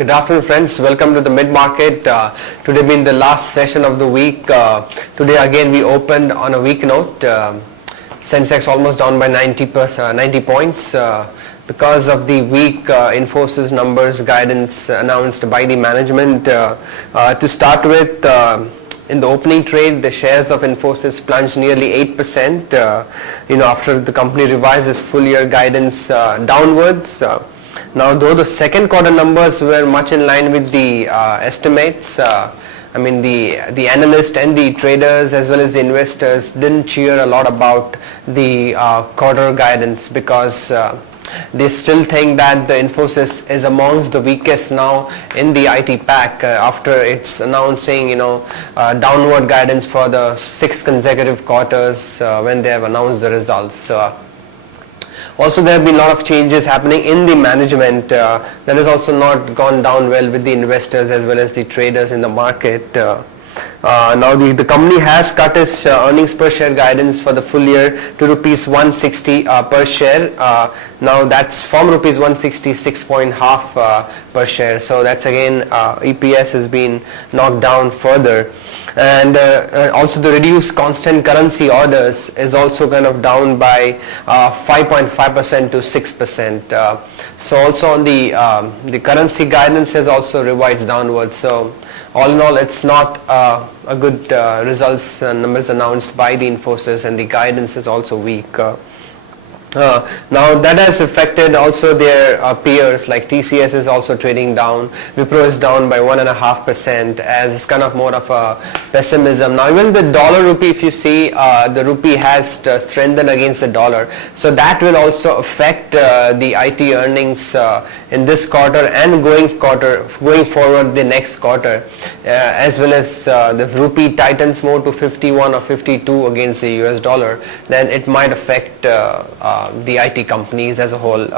Good afternoon, friends. Welcome to the mid-market. Today being the last session of the week. Today again we opened on a weak note. Sensex almost down by 90 points because of the weak Infosys numbers guidance announced by the management. To start with, in the opening trade, the shares of Infosys plunged nearly 8%. After the company revised its full-year guidance downwards. Now, though the second quarter numbers were much in line with the estimates, the analysts and the traders as well as the investors didn't cheer a lot about the quarter guidance because they still think that the Infosys is amongst the weakest now in the IT pack after it's announcing downward guidance for the 6 consecutive quarters when they have announced the results. Also, there have been a lot of changes happening in the management that has also not gone down well with the investors as well as the traders in the market. Now the company has cut its earnings per share guidance for the full year to rupees 160 per share. Now that's from rupees 166.5 per share. So that's again EPS has been knocked down further. And also the reduced constant currency orders is also kind of down by 5.5% to 6%. So also on the currency guidance has also revised downwards. So all in all, it's not a good results numbers announced by the Infosys, and the guidance is also weak. Now that has affected also their peers, like TCS is also trading down. Wipro is down by 1.5% as it's kind of more of a pessimism. Now even the dollar rupee, if you see, the rupee has strengthened against the dollar. So that will also affect the IT earnings in this quarter and going forward the next quarter, as well as the rupee tightens more to 51 or 52 against the US dollar, then it might affect the IT companies as a whole.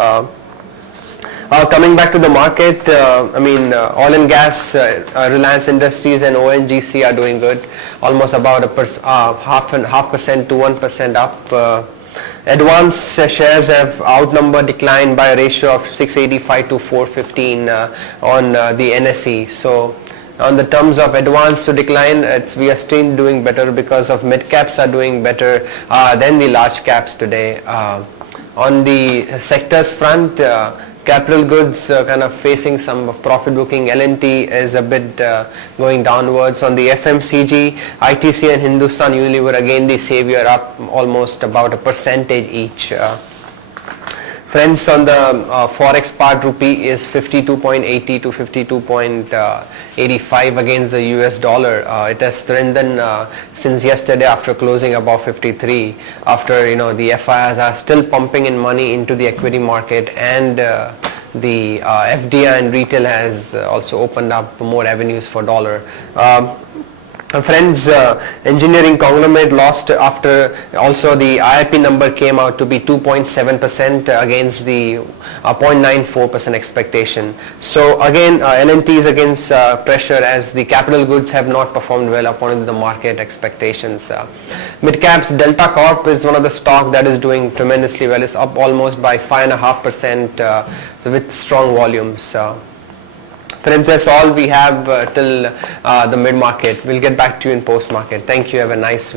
Coming back to the market, oil and gas, Reliance Industries and ONGC are doing good, almost about half percent to 1% up. Advanced shares have outnumbered decline by a ratio of 685 to 415 on the NSE. So on the terms of advance to decline, we are still doing better because of mid caps are doing better than the large caps today. On the sectors front, capital goods kind of facing some profit booking. L&T is a bit going downwards. On the FMCG, ITC and Hindustan Unilever again the savior, up almost about 1% each. Friends, on the forex part, rupee is 52.80 to 52.85 against the US dollar. It has strengthened since yesterday after closing above 53. After the FIs are still pumping in money into the equity market, and the FDI and retail has also opened up more avenues for dollar. Friends, engineering conglomerate lost after also the IIP number came out to be 2.7% against the 0.94% expectation. So again, L&T is against pressure as the capital goods have not performed well according to the market expectations. Mid-caps, Delta Corp is one of the stock that is doing tremendously well. It's up almost by 5.5% with strong volumes. Friends, that's all we have till the mid-market. We'll get back to you in post-market. Thank you. Have a nice